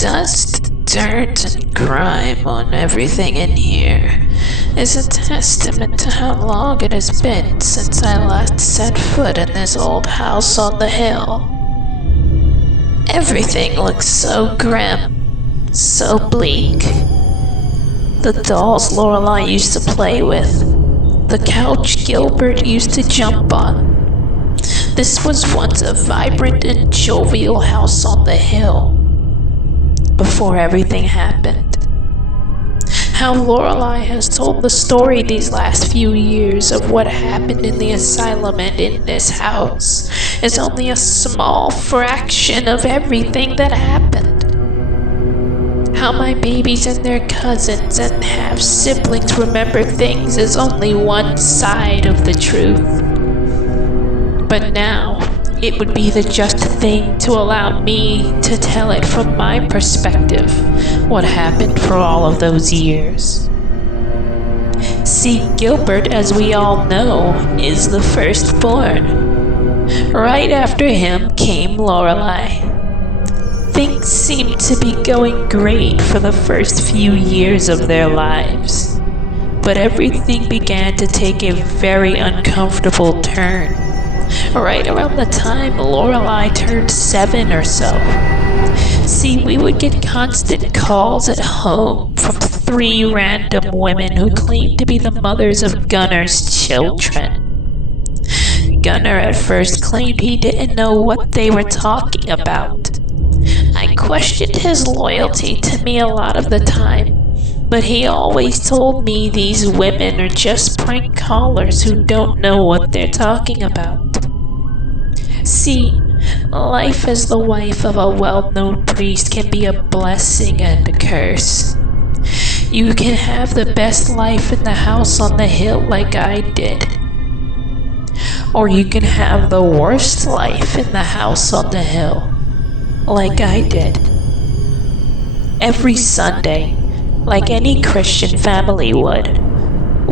dust, dirt, and grime on everything in here is a testament to how long it has been since I last set foot in this old house on the hill. Everything looks so grim, so bleak. The dolls Lorelei used to play with, the couch Gilbert used to jump on. This was once a vibrant and jovial house on the hill, before everything happened. How Lorelei has told the story these last few years of what happened in the asylum and in this house is only a small fraction of everything that happened. How my babies and their cousins and half-siblings remember things is only one side of the truth. But now, it would be the just thing to allow me to tell it from my perspective, what happened for all of those years. See, Gilbert, as we all know, is the firstborn. Right after him came Lorelei. Things seemed to be going great for the first few years of their lives, but everything began to take a very uncomfortable turn. Right around the time Lorelei turned 7 or so. See, we would get constant calls at home from 3 random women who claimed to be the mothers of Gunnar's children. Gunnar at first claimed he didn't know what they were talking about. I questioned his loyalty to me a lot of the time, but he always told me these women are just prank callers who don't know what they're talking about. See, life as the wife of a well-known priest can be a blessing and a curse. You can have the best life in the house on the hill like I did. Or you can have the worst life in the house on the hill like I did. Every Sunday, like any Christian family would,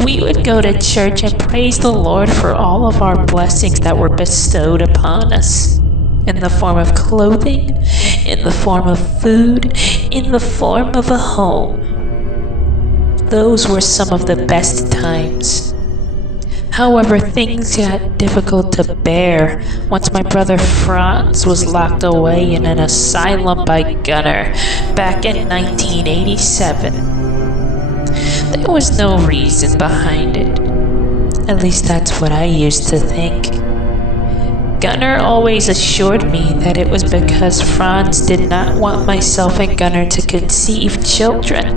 we would go to church and praise the Lord for all of our blessings that were bestowed upon us, in the form of clothing, in the form of food, in the form of a home. Those were some of the best times. However, things got difficult to bear once my brother Franz was locked away in an asylum by Gunnar back in 1987. There was no reason behind it. At least that's what I used to think. Gunnar always assured me that it was because Franz did not want myself and Gunnar to conceive children,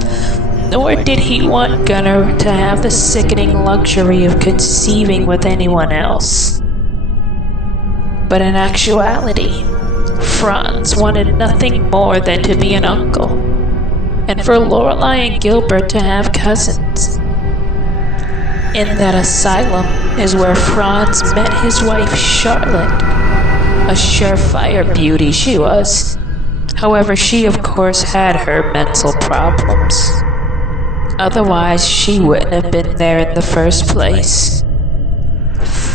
nor did he want Gunnar to have the sickening luxury of conceiving with anyone else. But in actuality, Franz wanted nothing more than to be an uncle, and for Lorelei and Gilbert to have cousins. In that asylum is where Franz met his wife Charlotte, a surefire beauty she was. However, she of course had her mental problems. Otherwise, she wouldn't have been there in the first place.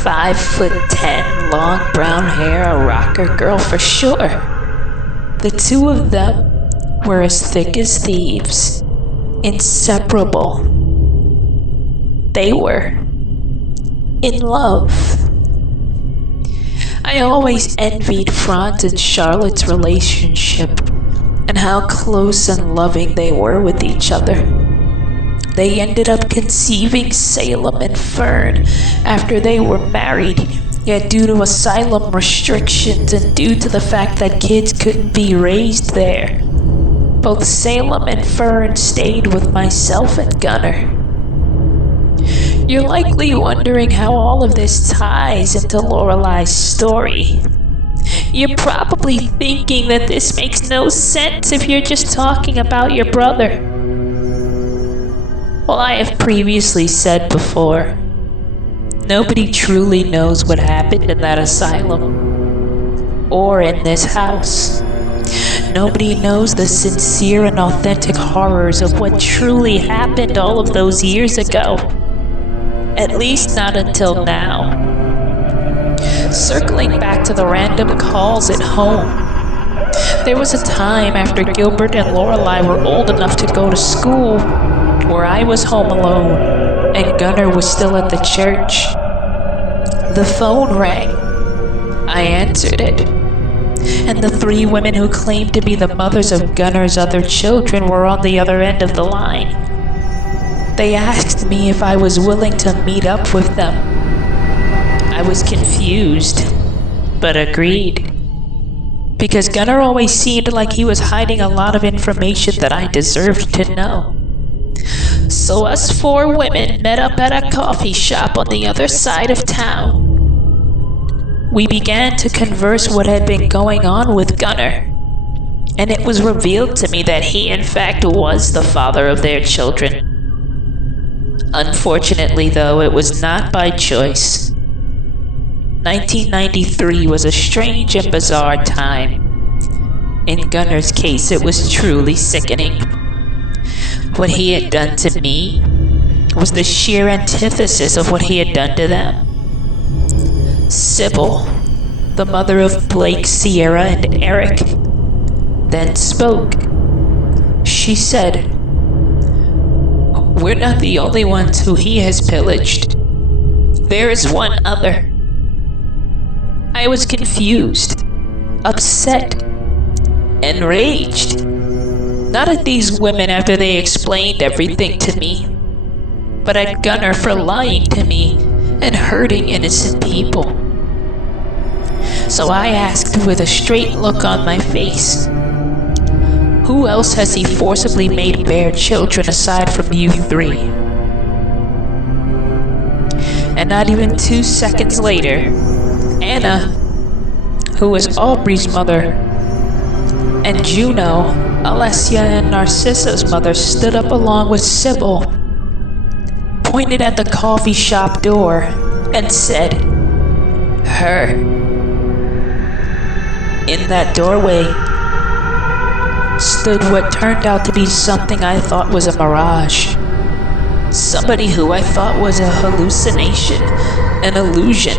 5'10", long brown hair, a rocker girl for sure. The two of them were as thick as thieves, inseparable. They were in love. I always envied Franz and Charlotte's relationship and how close and loving they were with each other. They ended up conceiving Salem and Fern after they were married, yet due to asylum restrictions and due to the fact that kids couldn't be raised there, both Salem and Fern stayed with myself and Gunnar. You're likely wondering how all of this ties into Lorelei's story. You're probably thinking that this makes no sense if you're just talking about your brother. Well, I have previously said before, nobody truly knows what happened in that asylum, or in this house. Nobody knows the sincere and authentic horrors of what truly happened all of those years ago. At least not until now. Circling back to the random calls at home, There was a time after Gilbert and Lorelei were old enough to go to school where I was home alone and Gunnar was still at the church. The phone rang. I answered it, and the 3 women who claimed to be the mothers of Gunnar's other children were on the other end of the line. They asked me if I was willing to meet up with them. I was confused, but agreed, because Gunnar always seemed like he was hiding a lot of information that I deserved to know. So us 4 women met up at a coffee shop on the other side of town. We began to converse what had been going on with Gunnar, and it was revealed to me that he in fact was the father of their children. Unfortunately, though, it was not by choice. 1993 was a strange and bizarre time. In Gunnar's case, it was truly sickening. What he had done to me was the sheer antithesis of what he had done to them. Sybil, the mother of Blake, Sierra, and Eric, then spoke. She said, "We're not the only ones who he has pillaged. There is one other." I was confused, upset, enraged. Not at these women after they explained everything to me, but at Gunnar for lying to me and hurting innocent people. So I asked with a straight look on my face, "Who else has he forcibly made bear children aside from you 3? And not even 2 seconds later, Anna, who was Aubrey's mother, and Juno, Alessia and Narcissa's mother, stood up along with Sybil, pointed at the coffee shop door, and said, "Her." In that doorway stood what turned out to be something I thought was a mirage. Somebody who I thought was a hallucination, an illusion.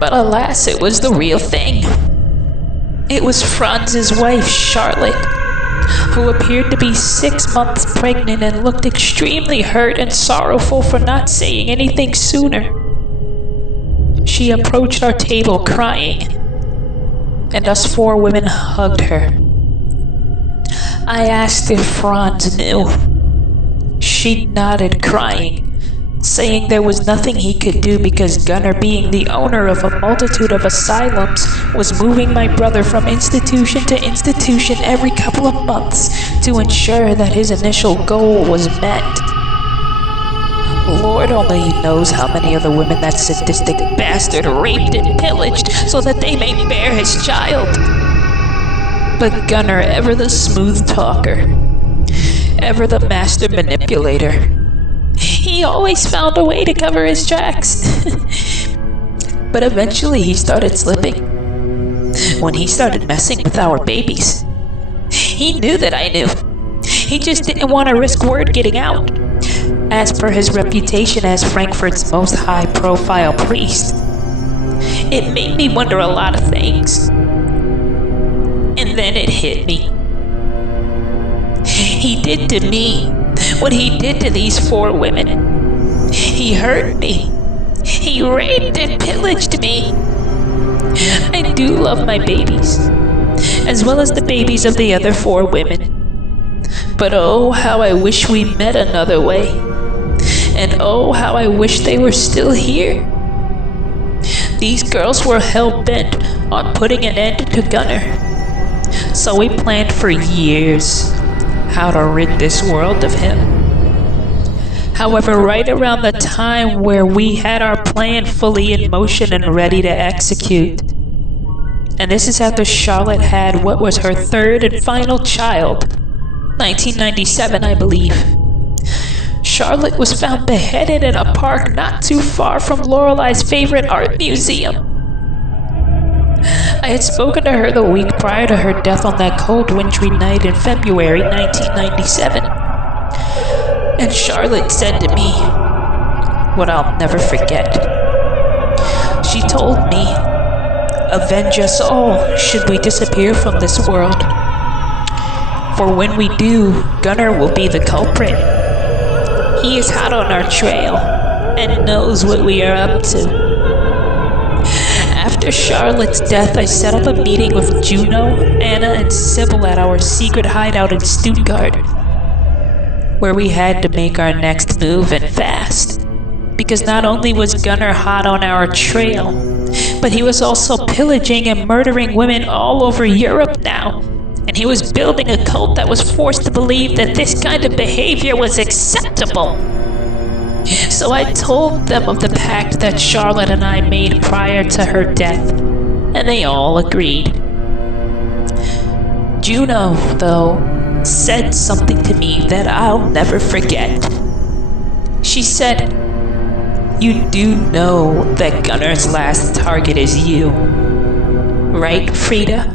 But alas, it was the real thing. It was Franz's wife, Charlotte, who appeared to be 6 months pregnant and looked extremely hurt and sorrowful for not saying anything sooner. She approached our table crying, and us 4 women hugged her. I asked if Franz knew. She nodded, crying, saying there was nothing he could do because Gunnar, being the owner of a multitude of asylums, was moving my brother from institution to institution every couple of months to ensure that his initial goal was met. Lord only knows how many of the women that sadistic bastard raped and pillaged so that they may bear his child. But Gunnar, ever the smooth talker, ever the master manipulator, he always found a way to cover his tracks. But eventually he started slipping. When he started messing with our babies. He knew that I knew. He just didn't want to risk word getting out. As per his reputation as Frankfurt's most high-profile priest. It made me wonder a lot of things. And then it hit me. He did to me what he did to these 4 women. He hurt me. He raped and pillaged me. I do love my babies, as well as the babies of the other 4 women. But oh, how I wish we met another way. And oh, how I wish they were still here. These girls were hell-bent on putting an end to Gunnar. So we planned for years how to rid this world of him. However, right around the time where we had our plan fully in motion and ready to execute, and this is after Charlotte had what was her 3rd and final child, 1997, I believe. Charlotte was found beheaded in a park not too far from Lorelei's favorite art museum. I had spoken to her the week prior to her death on that cold wintry night in February 1997. And Charlotte said to me what I'll never forget. She told me, Avenge us all should we disappear from this world. For when we do, Gunnar will be the culprit. He is hot on our trail and knows what we are up to. After Charlotte's death, I set up a meeting with Juno, Anna, and Sybil at our secret hideout in Stuttgart, where we had to make our next move and fast. Because not only was Gunnar hot on our trail, but he was also pillaging and murdering women all over Europe now. And he was building a cult that was forced to believe that this kind of behavior was acceptable. So I told them of the pact that Charlotte and I made prior to her death, and they all agreed. Juno, though, said something to me that I'll never forget. She said, "You do know that Gunnar's last target is you, right, Frieda?"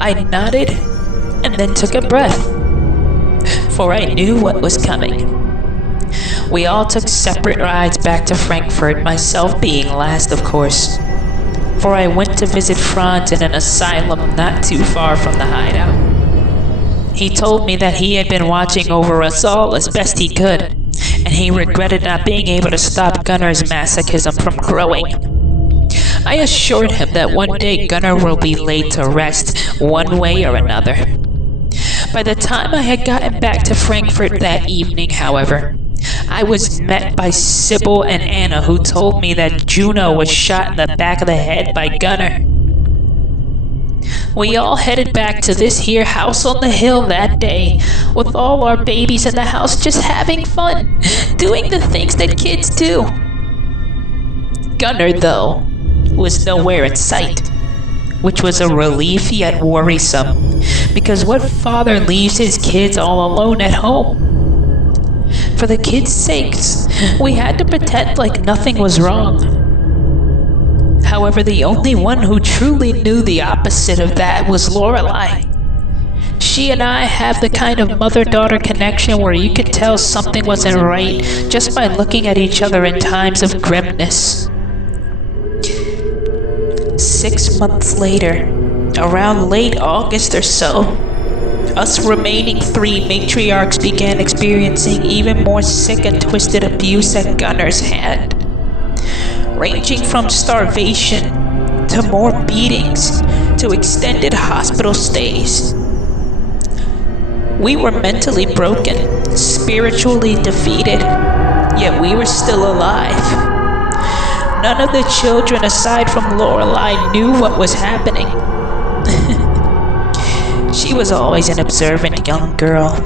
I nodded and then took a breath, for I knew what was coming. We all took separate rides back to Frankfurt, myself being last, of course, for I went to visit Franz in an asylum not too far from the hideout. He told me that he had been watching over us all as best he could, and he regretted not being able to stop Gunnar's masochism from growing. I assured him that one day Gunnar will be laid to rest, one way or another. By the time I had gotten back to Frankfurt that evening, however, I was met by Sybil and Anna, who told me that Juno was shot in the back of the head by Gunnar. We all headed back to this here house on the hill that day, with all our babies in the house just having fun, doing the things that kids do. Gunnar, though, was nowhere in sight, which was a relief yet worrisome, because what father leaves his kids all alone at home? For the kids' sakes, we had to pretend like nothing was wrong. However, the only one who truly knew the opposite of that was Lorelei. She and I have the kind of mother-daughter connection where you could tell something wasn't right just by looking at each other in times of grimness. 6 months later, around late August or so, us remaining 3 matriarchs began experiencing even more sick and twisted abuse at Gunnar's hand, ranging from starvation to more beatings to extended hospital stays. We were mentally broken, spiritually defeated, yet we were still alive. None of the children aside from Lorelei knew what was happening. She was always an observant young girl.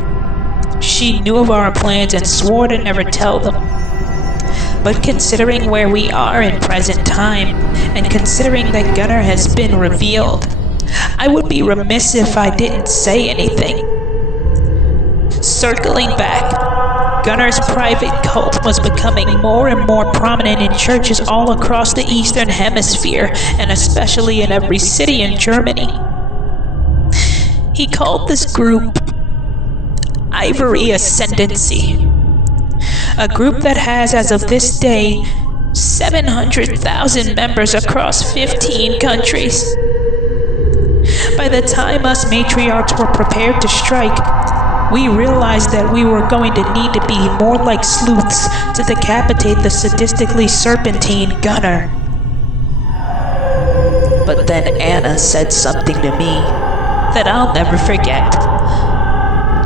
She knew of our plans and swore to never tell them. But considering where we are in present time, and considering that Gunnar has been revealed, I would be remiss if I didn't say anything. Circling back, Gunnar's private cult was becoming more and more prominent in churches all across the Eastern Hemisphere, and especially in every city in Germany. He called this group Ivory Ascendancy, a group that has, as of this day, 700,000 members across 15 countries. By the time us matriarchs were prepared to strike, we realized that we were going to need to be more like sleuths to decapitate the sadistically serpentine Gunnar. But then Anna said something to me that I'll never forget.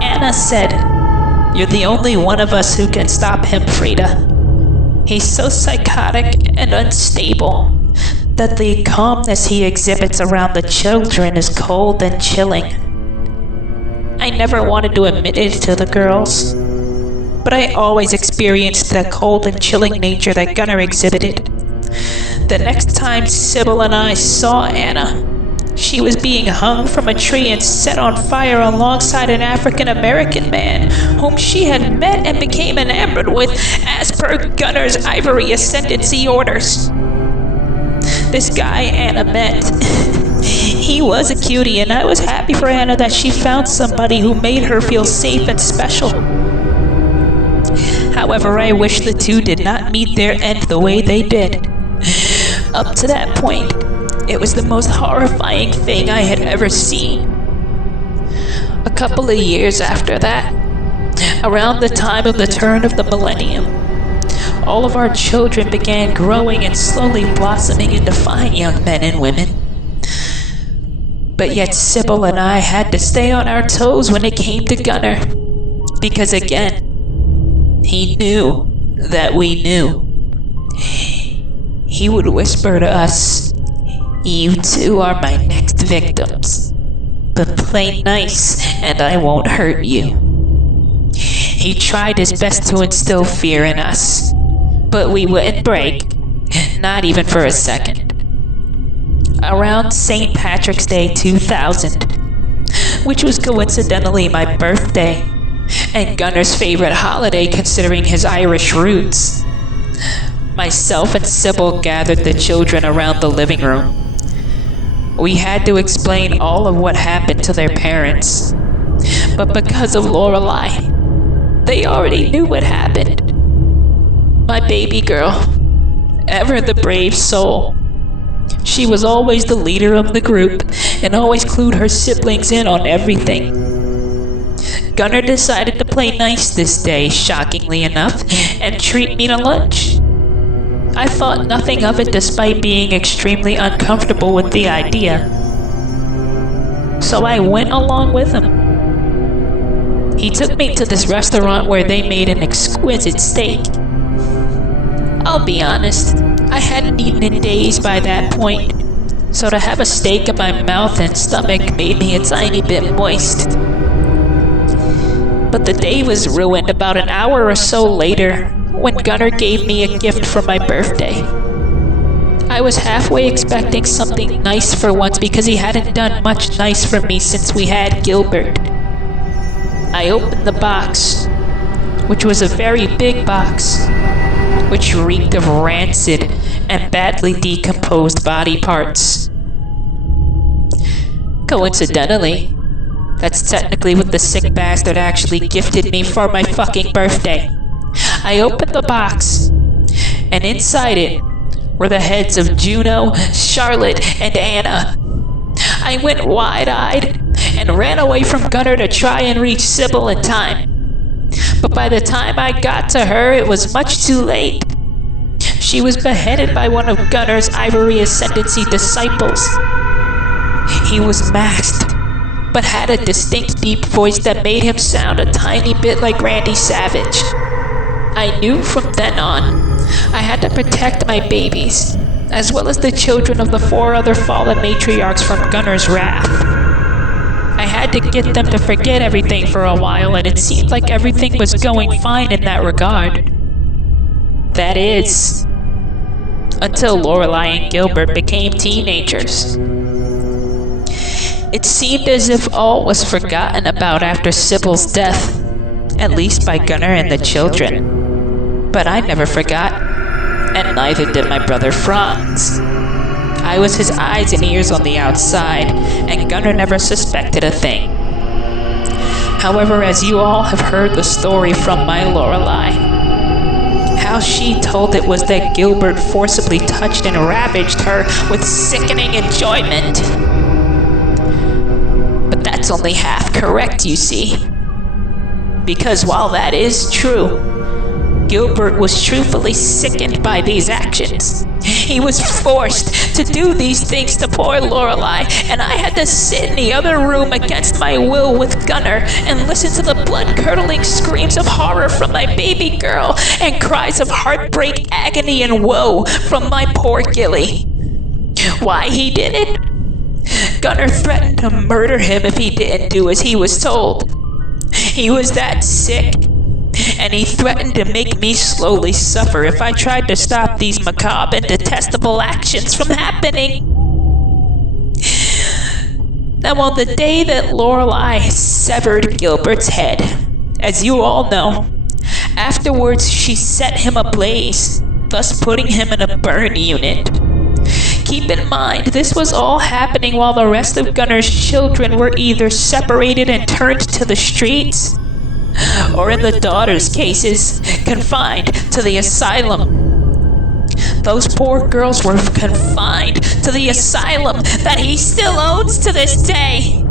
Anna said, "You're the only one of us who can stop him, Frieda. He's so psychotic and unstable that the calmness he exhibits around the children is cold and chilling." I never wanted to admit it to the girls, but I always experienced the cold and chilling nature that Gunnar exhibited. The next time Sybil and I saw Anna, she was being hung from a tree and set on fire alongside an African-American man whom she had met and became enamored with as per Gunnar's Ivory Ascendancy orders. This guy Anna met, he was a cutie, and I was happy for Anna that she found somebody who made her feel safe and special. However, I wish the two did not meet their end the way they did. Up to that point, it was the most horrifying thing I had ever seen. A couple of years after that, around the time of the turn of the millennium, all of our children began growing and slowly blossoming into fine young men and women. But yet Sybil and I had to stay on our toes when it came to Gunnar, because again, he knew that we knew. He would whisper to us, "You two are my next victims, but play nice and I won't hurt you." He tried his best to instill fear in us, but we wouldn't break, not even for a second. Around St. Patrick's Day 2000, which was coincidentally my birthday, and Gunnar's favorite holiday considering his Irish roots, myself and Sybil gathered the children around the living room. We had to explain all of what happened to their parents, but because of Lorelei, they already knew what happened. My baby girl, ever the brave soul, she was always the leader of the group and always clued her siblings in on everything. Gunnar decided to play nice this day, shockingly enough, and treat me to lunch. I thought nothing of it despite being extremely uncomfortable with the idea. So I went along with him. He took me to this restaurant where they made an exquisite steak. I'll be honest, I hadn't eaten in days by that point, so to have a steak in my mouth and stomach made me a tiny bit moist. But the day was ruined about an hour or so later when Gunnar gave me a gift for my birthday. I was halfway expecting something nice for once because he hadn't done much nice for me since we had Gilbert. I opened the box, which was a very big box, which reeked of rancid and badly decomposed body parts. Coincidentally, that's technically what the sick bastard actually gifted me for my fucking birthday. I opened the box, and inside it were the heads of Juno, Charlotte, and Anna. I went wide-eyed and ran away from Gunnar to try and reach Sybil in time. But by the time I got to her, it was much too late. She was beheaded by one of Gunnar's Ivory Ascendancy disciples. He was masked, but had a distinct deep voice that made him sound a tiny bit like Randy Savage. I knew from then on, I had to protect my babies, as well as the children of the 4 other fallen matriarchs from Gunnar's wrath. I had to get them to forget everything for a while, and it seemed like everything was going fine in that regard. That is, until Lorelei and Gilbert became teenagers. It seemed as if all was forgotten about after Sybil's death, at least by Gunnar and the children. But I never forgot, and neither did my brother Franz. I was his eyes and ears on the outside, and Gunnar never suspected a thing. However, as you all have heard the story from my Lorelei, how she told it was that Gilbert forcibly touched and ravaged her with sickening enjoyment. But that's only half correct, you see. Because while that is true, Gilbert was truthfully sickened by these actions. He was forced to do these things to poor Lorelei, and I had to sit in the other room against my will with Gunnar and listen to the blood-curdling screams of horror from my baby girl and cries of heartbreak, agony, and woe from my poor Gilly. Why he did it? Gunnar threatened to murder him if he didn't do as he was told. He was that sick, and he threatened to make me slowly suffer if I tried to stop these macabre and detestable actions from happening. Now, on the day that Lorelei severed Gilbert's head, as you all know, afterwards she set him ablaze, thus putting him in a burn unit. Keep in mind, this was all happening while the rest of Gunnar's children were either separated and turned to the streets, or in the daughter's cases, confined to the asylum. Those poor girls were confined to the asylum that he still owns to this day.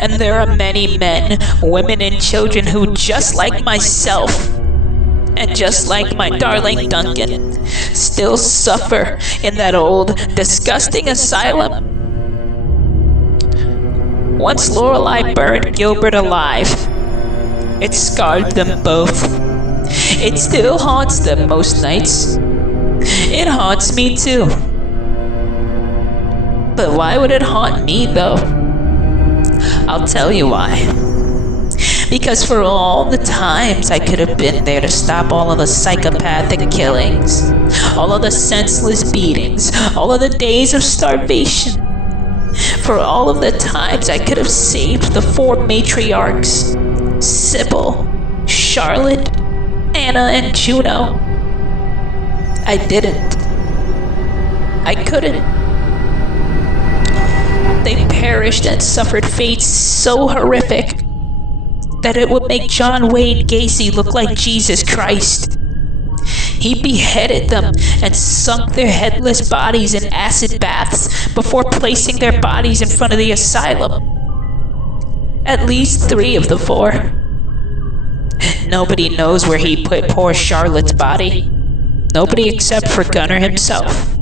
And there are many men, women, and children who, just like myself, and just like my darling Duncan, still suffer in that old, disgusting asylum. Once Lorelei burned Gilbert alive, it scarred them both. It still haunts them most nights. It haunts me too. But why would it haunt me though? I'll tell you why. Because for all the times I could have been there to stop all of the psychopathic killings, all of the senseless beatings, all of the days of starvation, for all of the times I could have saved the 4 matriarchs, Sybil, Charlotte, Anna, and Juno, I didn't. I couldn't. They perished and suffered fates so horrific that it would make John Wayne Gacy look like Jesus Christ. He beheaded them and sunk their headless bodies in acid baths before placing their bodies in front of the asylum. At least 3 of the 4. Nobody knows where he put poor Charlotte's body. Nobody except for Gunnar himself.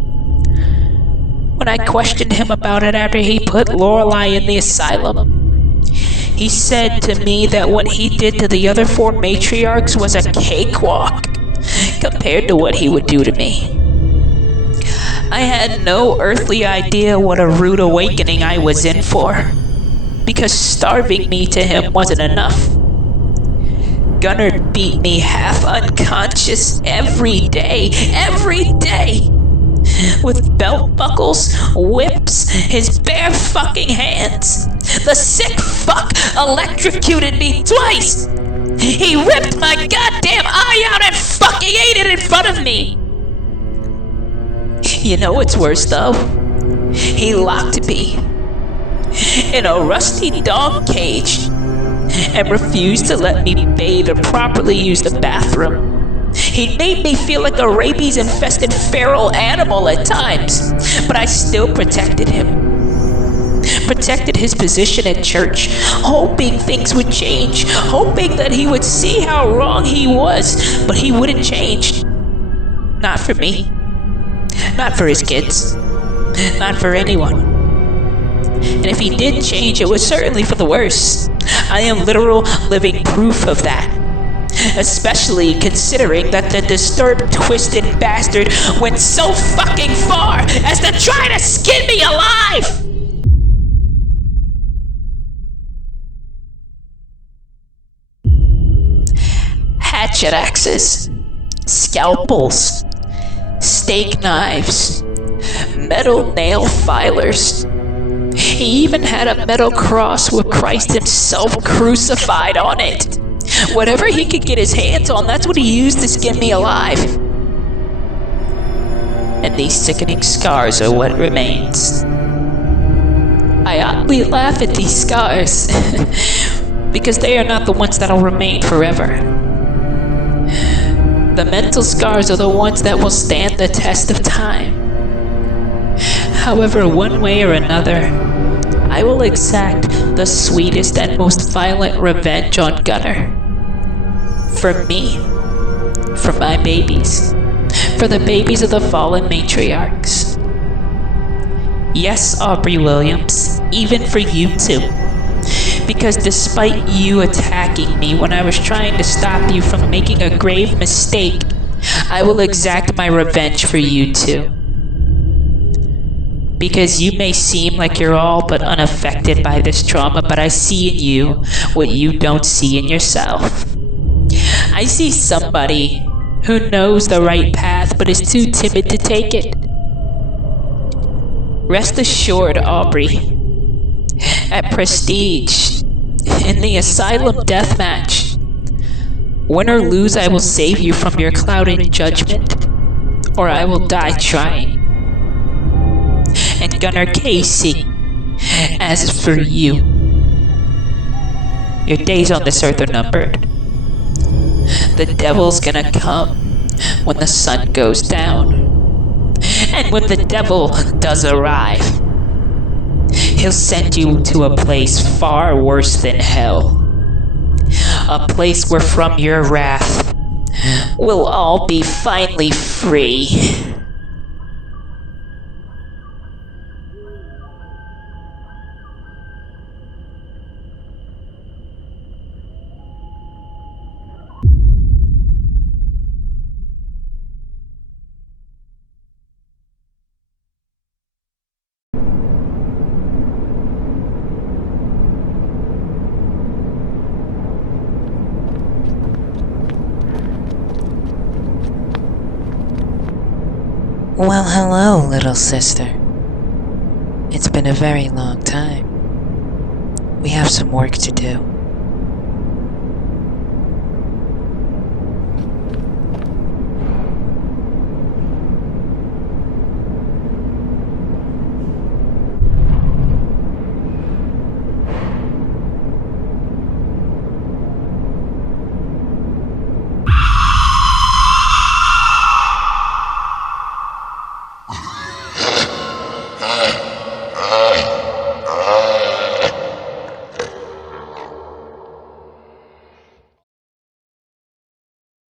When I questioned him about it after he put Lorelei in the asylum, he said to me that what he did to the other 4 matriarchs was a cakewalk compared to what he would do to me. I had no earthly idea what a rude awakening I was in for, because starving me to him wasn't enough. Gunnar beat me half unconscious every day, with belt buckles, whips, his bare fucking hands. The sick fuck electrocuted me twice. He ripped my goddamn eye out and fucking ate it in front of me. You know what's worse though? He locked me in a rusty dog cage and refused to let me bathe or properly use the bathroom. He made me feel like a rabies-infested feral animal at times, but I still protected him. Protected his position at church, hoping things would change, hoping that he would see how wrong he was, but he wouldn't change. Not for me. Not for his kids. Not for anyone. And if he did change, it was certainly for the worse. I am literal living proof of that. Especially considering that the disturbed, twisted bastard went so fucking far as to try to skin me alive! Hatchet axes, scalpels, steak knives, metal nail filers. He even had a metal cross with Christ himself crucified on it. Whatever he could get his hands on, that's what he used to skin me alive. And these sickening scars are what remains. I oddly laugh at these scars, because they are not the ones that'll remain forever. The mental scars are the ones that will stand the test of time. However, one way or another, I will exact the sweetest and most violent revenge on Gunnar. For me, for my babies, for the babies of the fallen matriarchs. Yes, Aubrey Williams, even for you too. Because despite you attacking me when I was trying to stop you from making a grave mistake, I will exact my revenge for you too. Because you may seem like you're all but unaffected by this trauma, but I see in you what you don't see in yourself. I see somebody who knows the right path but is too timid to take it. Rest assured, Aubrey, at Prestige, in the Asylum Deathmatch, win or lose, I will save you from your clouded judgment, or I will die trying. And Gunnar Casey, as for you, your days on this earth are numbered. The devil's gonna come when the sun goes down. And when the devil does arrive, he'll send you to a place far worse than hell. A place where from your wrath we'll all be finally free. Well, hello, little sister. It's been a very long time. We have some work to do.